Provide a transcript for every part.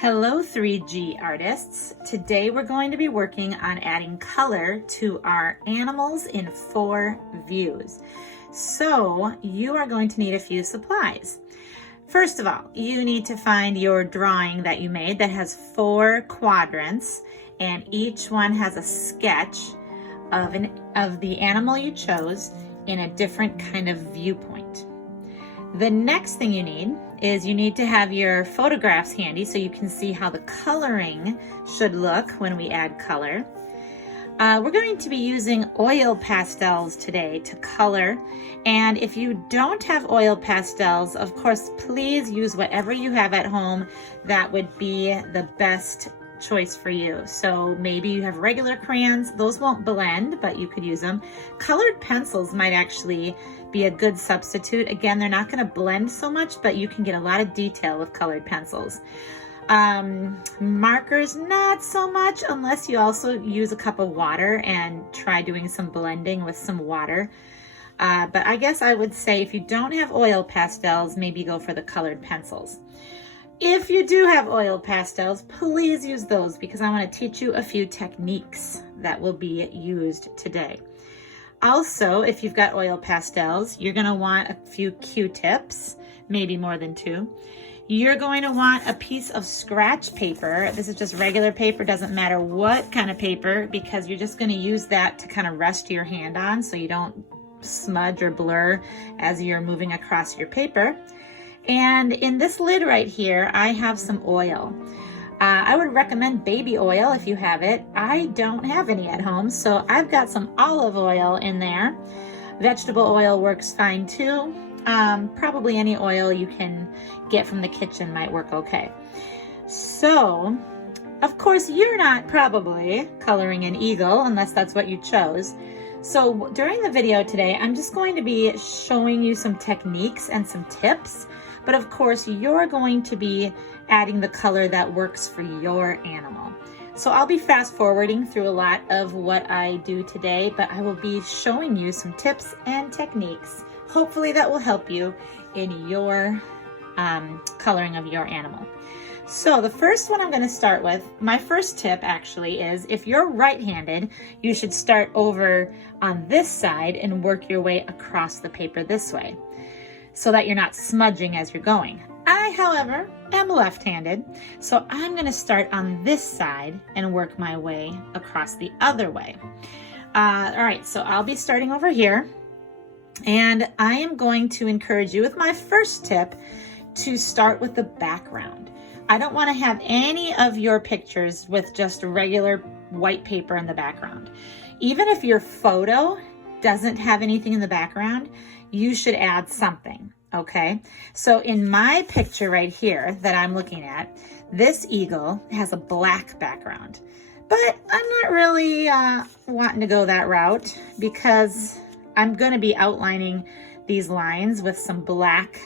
Hello 3G artists. Today we're going to be working on adding color to our animals in 4 views. So you are going to need a few supplies. First of all, you need to find your drawing that you made that has 4 quadrants, and each one has a sketch of the animal you chose in a different kind of viewpoint. The next thing you need is you need to have your photographs handy so you can see how the coloring should look when we add color. We're going to be using oil pastels today to color, and if you don't have oil pastels, of course, please use whatever you have at home that would be the best choice for you. So maybe you have regular crayons, those won't blend, but you could use them. Colored pencils might actually be a good substitute. Again, they're not going to blend so much, but you can get a lot of detail with colored pencils. Markers, not so much, unless you also use a cup of water and try doing some blending with some water. But I guess I would say if you don't have oil pastels, maybe go for the colored pencils. If you do have oil pastels, please use those because I want to teach you a few techniques that will be used today. Also, if you've got oil pastels, you're going to want a few Q-tips, maybe more than 2. You're going to want a piece of scratch paper. This is just regular paper, doesn't matter what kind of paper, because you're just going to use that to kind of rest your hand on so you don't smudge or blur as you're moving across your paper. And in this lid right here, I have some oil. I would recommend baby oil if you have it. I don't have any at home, so I've got some olive oil in there. Vegetable oil works fine too. Probably any oil you can get from the kitchen might work okay. So, of course, you're not probably coloring an eagle unless that's what you chose. So during the video today, I'm just going to be showing you some techniques and some tips. But of course, you're going to be adding the color that works for your animal. So I'll be fast forwarding through a lot of what I do today, but I will be showing you some tips and techniques. Hopefully that will help you in your coloring of your animal. So the first one I'm going to start with, my first tip actually is if you're right-handed, you should start over on this side and work your way across the paper this way, so that you're not smudging as you're going. I, however, am left-handed, so I'm going to start on this side and work my way across the other way. All right, so I'll be starting over here, and I am going to encourage you with my first tip to start with the background. I don't want to have any of your pictures with just regular white paper in the background. Even if your photo doesn't have anything in the background, you should add something, okay? So in my picture right here that I'm looking at, this eagle has a black background, but I'm not really wanting to go that route because I'm going to be outlining these lines with some black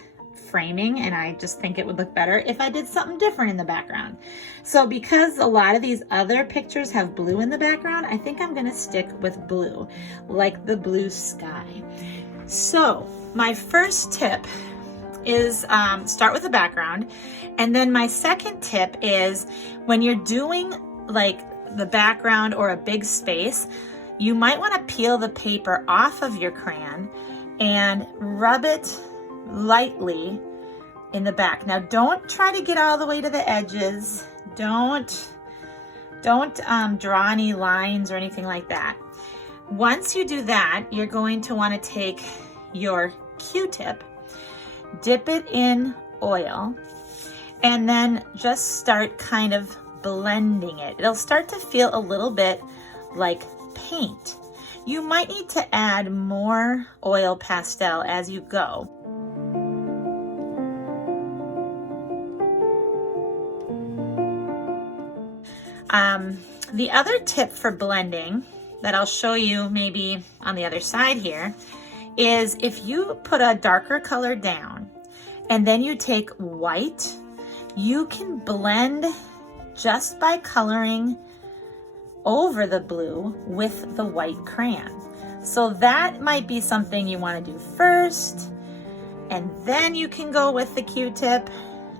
framing, and I just think it would look better if I did something different in the background. So because a lot of these other pictures have blue in the background, I think I'm going to stick with blue, like the blue sky. So my first tip is start with the background, and then my second tip is when you're doing like the background or a big space, you might want to peel the paper off of your crayon and rub it lightly in the back. Now don't try to get all the way to the edges. Don't draw any lines or anything like that. Once you do that, you're going to want to take your Q-tip, dip it in oil, and then just start kind of blending it. It'll start to feel a little bit like paint. You might need to add more oil pastel as you go. The other tip for blending that I'll show you maybe on the other side here is if you put a darker color down and then you take white, you can blend just by coloring over the blue with the white crayon. So that might be something you want to do first, and then you can go with the Q-tip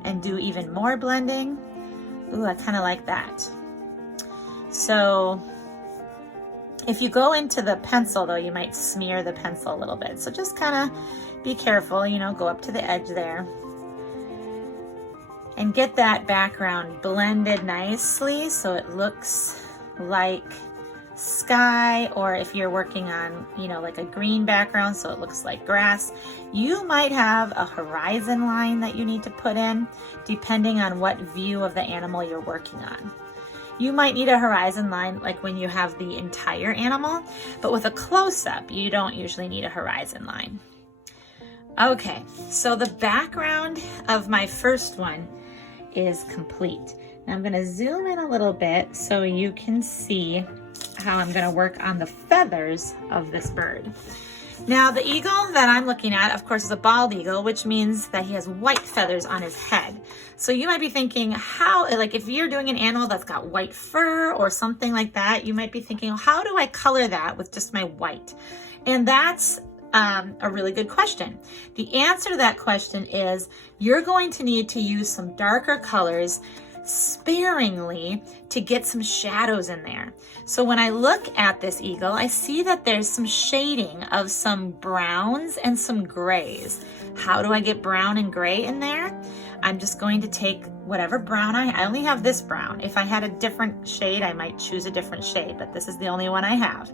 and do even more blending. Ooh, I kind of like that. So if you go into the pencil though, you might smear the pencil a little bit. So just kind of be careful, you know, go up to the edge there. And get that background blended nicely so it looks like sky, or if you're working on, you know, like a green background so it looks like grass. You might have a horizon line that you need to put in depending on what view of the animal you're working on. You might need a horizon line like when you have the entire animal, but with a close-up, you don't usually need a horizon line. Okay, so the background of my first one is complete. Now I'm going to zoom in a little bit so you can see how I'm going to work on the feathers of this bird. Now the eagle that I'm looking at, of course, is a bald eagle, which means that he has white feathers on his head. So you might be thinking, how, like if you're doing an animal that's got white fur or something like that, you might be thinking, how do I color that with just my white? And that's a really good question. The answer to that question is you're going to need to use some darker colors sparingly to get some shadows in there. So when I look at this eagle, I see that there's some shading of some browns and some grays. How do I get brown and gray in there? I'm just going to take whatever brown I only have this brown. If I had a different shade, I might choose a different shade, but this is the only one I have.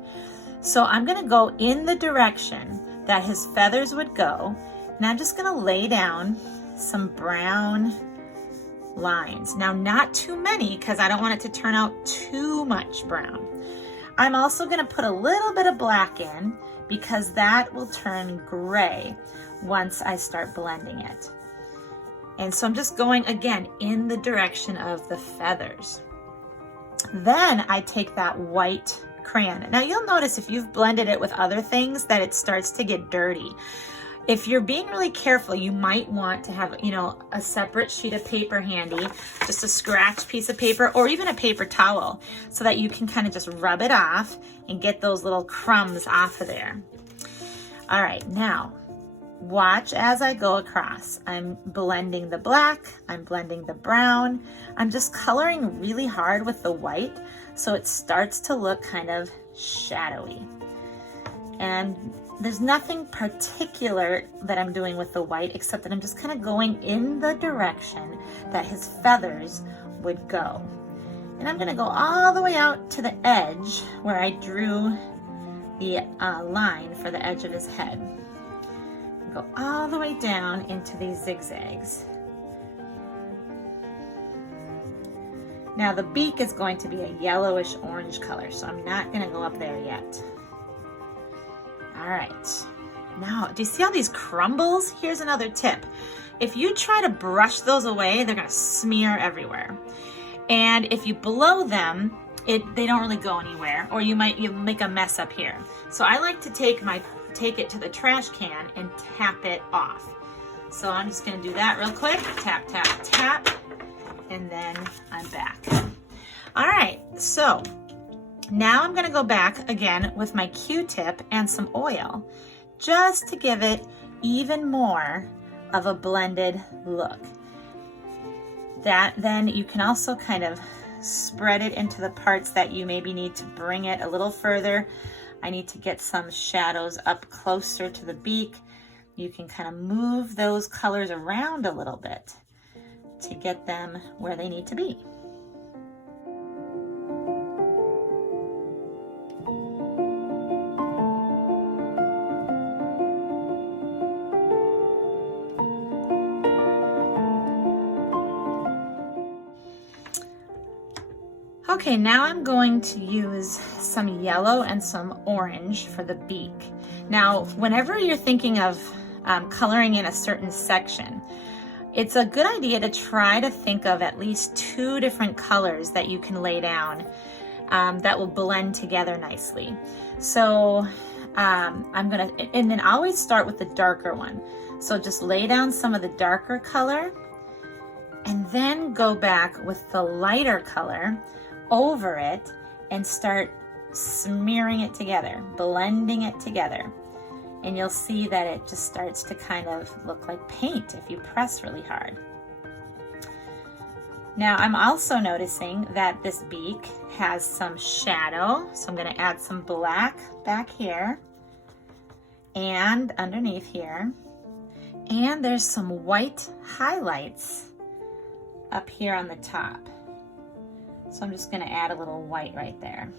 So I'm going to go in the direction that his feathers would go, and I'm just going to lay down some brown lines. Now, not too many because I don't want it to turn out too much brown. I'm also going to put a little bit of black in because that will turn gray once I start blending it. And so I'm just going again in the direction of the feathers. Then I take that white crayon. Now you'll notice if you've blended it with other things that it starts to get dirty. If you're being really careful, you might want to have, you know, a separate sheet of paper handy, just a scratch piece of paper or even a paper towel so that you can kind of just rub it off and get those little crumbs off of there. All right, now watch as I go across. I'm blending the black, I'm blending the brown. I'm just coloring really hard with the white so it starts to look kind of shadowy. And there's nothing particular that I'm doing with the white except that I'm just kind of going in the direction that his feathers would go. And I'm going to go all the way out to the edge where I drew the line for the edge of his head. Go all the way down into these zigzags. Now the beak is going to be a yellowish orange color, so I'm not going to go up there yet. All right, now do you see all these crumbles? Here's another tip. If you try to brush those away, they're going to smear everywhere. And if you blow them, they don't really go anywhere, or you'll make a mess up here. So I like to take it to the trash can and tap it off. So I'm just going to do that real quick. Tap, tap, tap, and then I'm back. All right, so now I'm going to go back again with my Q-tip and some oil just to give it even more of a blended look. Then you can also kind of spread it into the parts that you maybe need to bring it a little further. I need to get some shadows up closer to the beak. You can kind of move those colors around a little bit to get them where they need to be. Okay, now I'm going to use some yellow and some orange for the beak. Now, whenever you're thinking of coloring in a certain section, it's a good idea to try to think of at least 2 different colors that you can lay down that will blend together nicely. So and then always start with the darker one. So just lay down some of the darker color and then go back with the lighter color over it and start smearing it together, blending it together. And you'll see that it just starts to kind of look like paint if you press really hard. Now I'm also noticing that this beak has some shadow, so I'm going to add some black back here and underneath here. And there's some white highlights up here on the top. So I'm just going to add a little white right there.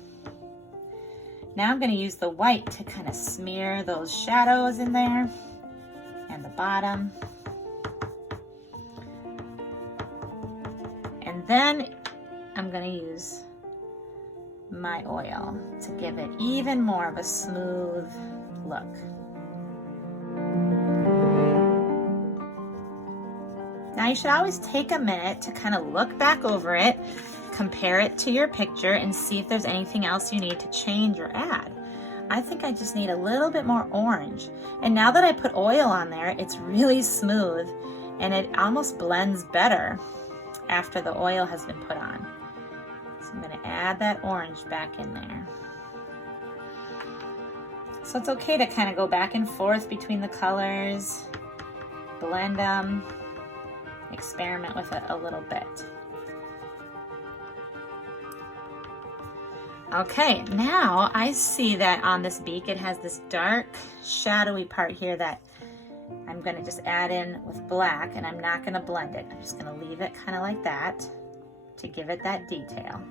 Now I'm going to use the white to kind of smear those shadows in there and the bottom. And then I'm going to use my oil to give it even more of a smooth look. Now you should always take a minute to kind of look back over it, compare it to your picture, and see if there's anything else you need to change or add. I think I just need a little bit more orange. And now that I put oil on there, it's really smooth and it almost blends better after the oil has been put on. So I'm going to add that orange back in there. So it's okay to kind of go back and forth between the colors, blend them, experiment with it a little bit. Okay, now I see that on this beak it has this dark shadowy part here that I'm going to just add in with black, and I'm not going to blend it. I'm just going to leave it kind of like that to give it that detail.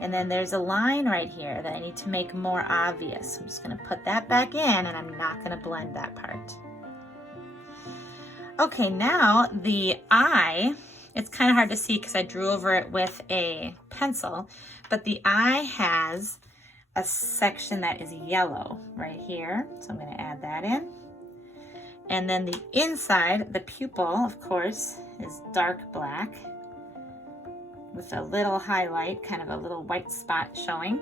And then there's a line right here that I need to make more obvious. I'm just going to put that back in, and I'm not going to blend that part. Okay, now the eye, it's kind of hard to see because I drew over it with a pencil, but the eye has a section that is yellow right here. So I'm going to add that in. And then the inside, the pupil, of course, is dark black with a little highlight, kind of a little white spot showing.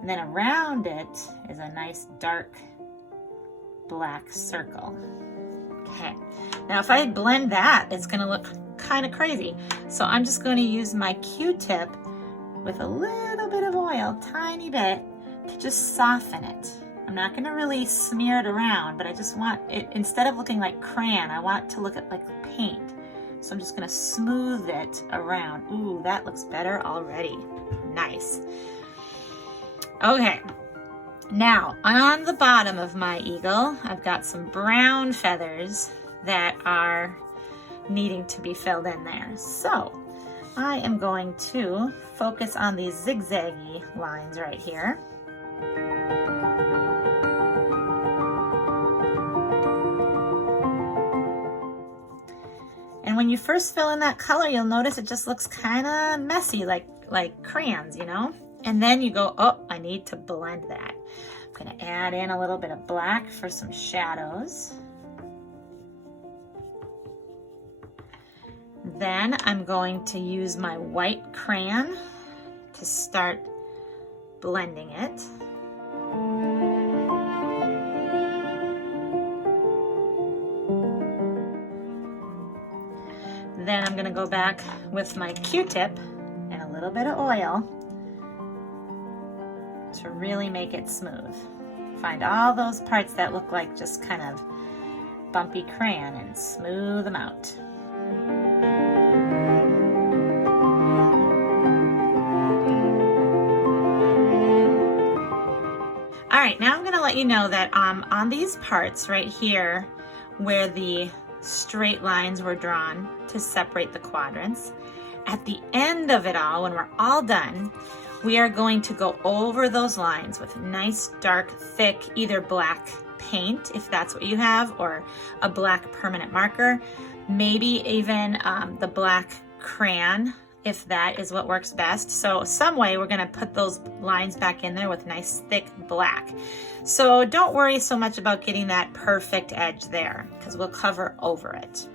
And then around it is a nice dark black circle. Okay, now if I blend that, it's going to look kind of crazy. So I'm just going to use my Q-tip with a little bit of oil, tiny bit, to just soften it. I'm not going to really smear it around, but I just want it, instead of looking like crayon, I want it to look like paint. So I'm just going to smooth it around. Ooh, that looks better already. Nice. Okay. Now, on the bottom of my eagle, I've got some brown feathers that are needing to be filled in there. So I am going to focus on these zigzaggy lines right here. And when you first fill in that color, you'll notice it just looks kind of messy, like crayons, you know? And then you go, oh, I need to blend that. I'm going to add in a little bit of black for some shadows. Then I'm going to use my white crayon to start blending it. Then I'm going to go back with my Q-tip and a little bit of oil to really make it smooth. Find all those parts that look like just kind of bumpy crayon and smooth them out. All right, now I'm going to let you know that on these parts right here where the straight lines were drawn to separate the quadrants, at the end of it all, when we're all done, we are going to go over those lines with nice, dark, thick, either black paint, if that's what you have, or a black permanent marker, maybe even the black crayon, if that is what works best. So some way we're gonna put those lines back in there with nice, thick black. So don't worry so much about getting that perfect edge there, because we'll cover over it.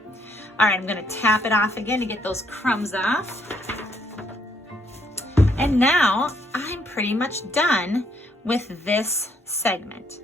All right, I'm gonna tap it off again to get those crumbs off. And now I'm pretty much done with this segment.